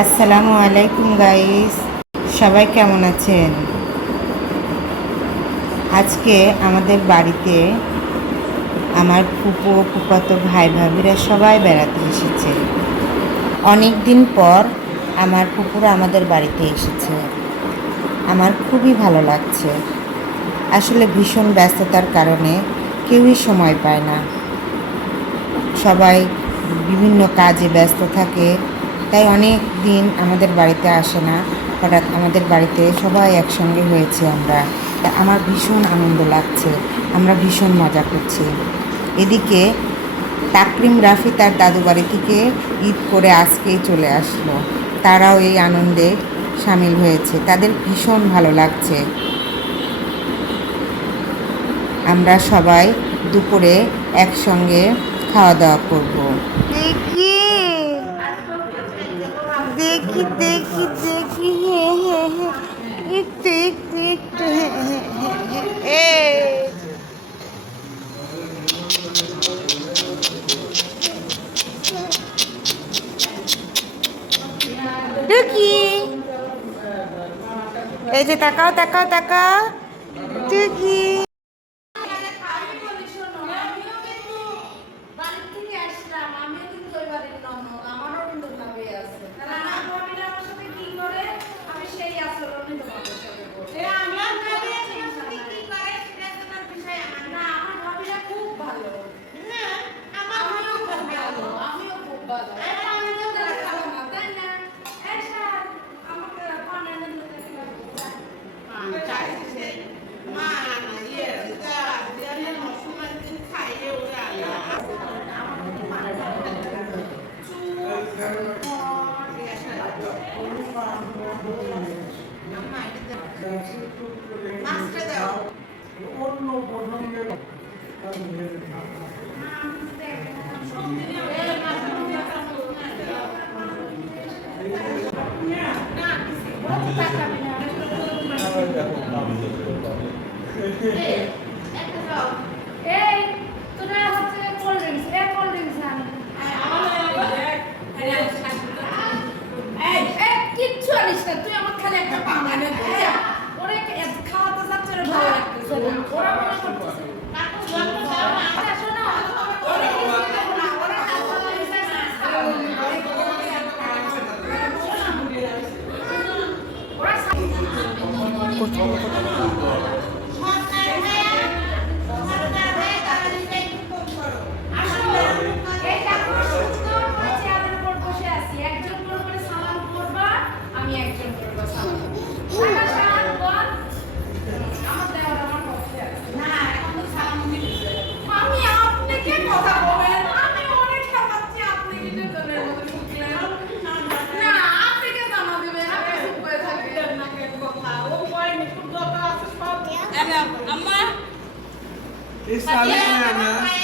আসসালামু আলাইকুম গাইস, সবাই কেমন আছেন? আজকে আমাদের বাড়িতে আমার ফুপু ফুফাতো ভাই ভাবিরা সবাই বেড়াতে এসেছে। অনেক দিন পর আমার ফুপুরা আমাদের বাড়িতে এসেছে। আমার খুবই ভালো লাগছে। আসলে ভীষণ ব্যস্ততার কারণে কেউই সময় পায় না। সবাই বিভিন্ন কাজে ব্যস্ত থাকে, তাই অনেক দিন আমাদের বাড়িতে আসে না। হঠাৎ আমাদের বাড়িতে সবাই একসঙ্গে হয়েছে আমরা, আমার ভীষণ আনন্দ লাগছে। আমরা ভীষণ মজা করছি। এদিকে তাকরিম রাফি তার দাদু বাড়ি থেকে ঈদ করে আজকেই চলে আসলো। তারাও এই আনন্দে সামিল হয়েছে, তাদের ভীষণ ভালো লাগছে। আমরা সবাই দুপুরে একসঙ্গে খাওয়া দাওয়া করব। দেখি দেখি দেখি দেখি, হ্যাঁ হ্যাঁ হ্যাঁ, একটু একটু একটু, হ্যাঁ হ্যাঁ হ্যাঁ দেখি। এই যে তাকাও তাকাও তাকাও, দেখি। Ammá?